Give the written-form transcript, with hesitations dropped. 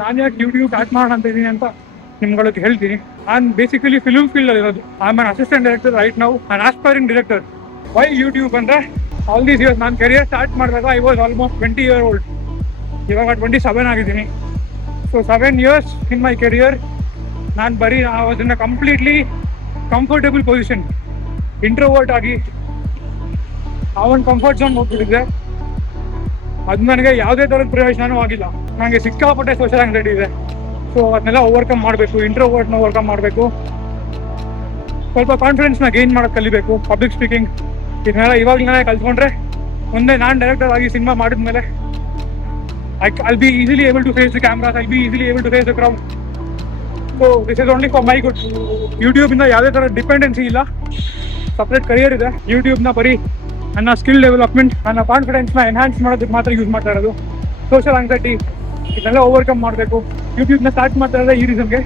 ನಾನು ಯಾಕೆ YouTube start ಮಾಡೋಣ ಅಂತ ಇದ್ದೀನಿ ಅಂತ ನಿಮ್ಗಳಿಗೆ ಹೇಳ್ತೀನಿ. ನಾನು ಬೇಸಿಕಲಿ ಫಿಲ್ಮ್ ಫೀಲ್ಡ್ ಅಲ್ಲಿ ಇರೋದು. I am an assistant director right now, an aspiring director. Why YouTube ಅಂದ್ರೆ ಆಲ್ ದೀಸ್ ಇಯರ್ಸ್ ನಾನು ಕೆರಿಯರ್ ಸ್ಟಾರ್ಟ್ ಮಾಡಿದಾಗ I was almost 20 years old. ಇವಾಗ 27 ಆಗಿದ್ದೀನಿ. So 7 years in my career ನಾನು ಬರೀ ಅದನ್ನ ಕಂಪ್ಲೀಟ್ಲಿ ಕಂಫರ್ಟಬಲ್ ಪೊಸಿಷನ್, ಇಂಟ್ರೋವರ್ಟ್ ಆಗಿ ಆ ಒಂದು ಕಂಫರ್ಟ್ ಝೋನ್ ಹೋಗ್ಬಿಟ್ಟಿದ್ದೆ. ಅದು ನನಗೆ ಯಾವುದೇ ಥರದ ಪ್ರಯೋಜನವೂ ಆಗಿಲ್ಲ. ನನಗೆ ಸಿಕ್ಕಾಪಟ್ಟೆ ಸೋಷಿಯಲ್ ಆಂಗ್ಸೈಟಿ ಇದೆ. ಸೊ ಅದನ್ನೆಲ್ಲ ಓವರ್ಕಮ್ ಮಾಡಬೇಕು, ಇಂಟ್ರೋವರ್ಟ್ನ ಓವರ್ಕಮ್ ಮಾಡಬೇಕು, ಸ್ವಲ್ಪ ಕಾನ್ಫಿಡೆನ್ಸ್ನ ಗೇನ್ ಮಾಡೋಕ್ಕೆ ಕಲಿಬೇಕು, ಪಬ್ಲಿಕ್ ಸ್ಪೀಕಿಂಗ್ ಇದನ್ನೆಲ್ಲ ಇವಾಗಲೇ ಕಲ್ತ್ಕೊಂಡ್ರೆ ಮುಂದೆ ನಾನು ಡೈರೆಕ್ಟರ್ ಆಗಿ ಸಿನಿಮಾ ಮಾಡಿದ್ಮೇಲೆ I'll be easily able to face the cameras, I'll be easily able to face the crowd. So this is only for my good. YouTube ಇಂದ ಯಾವುದೇ ಥರ ಡಿಪೆಂಡೆನ್ಸಿ ಇಲ್ಲ, ಸಪ್ರೇಟ್ ಕರಿಯರ್ ಇದೆ. ಯೂಟ್ಯೂಬ್ನ ಬರೀ ನನ್ನ ಸ್ಕಿಲ್ ಡೆವಲಪ್ಮೆಂಟ್, ನನ್ನ ಕಾನ್ಫಿಡೆನ್ಸ್ನ ಎನ್ಹಾನ್ಸ್ ಮಾಡೋದಕ್ಕೆ ಮಾತ್ರ ಯೂಸ್ ಮಾಡ್ತಾ ಇರೋದು. ಸೋಷಿಯಲ್ ಆಂಗ್ಸೈಟಿ ಇದನ್ನೆಲ್ಲ ಓವರ್ಕಮ್ ಮಾಡಬೇಕು. ಯೂಟ್ಯೂಬ್ನ ಸ್ಟಾರ್ಟ್ ಮಾಡ್ತಾ ಇರೋದೇ ಈ ರೀಸನ್ಗೆ.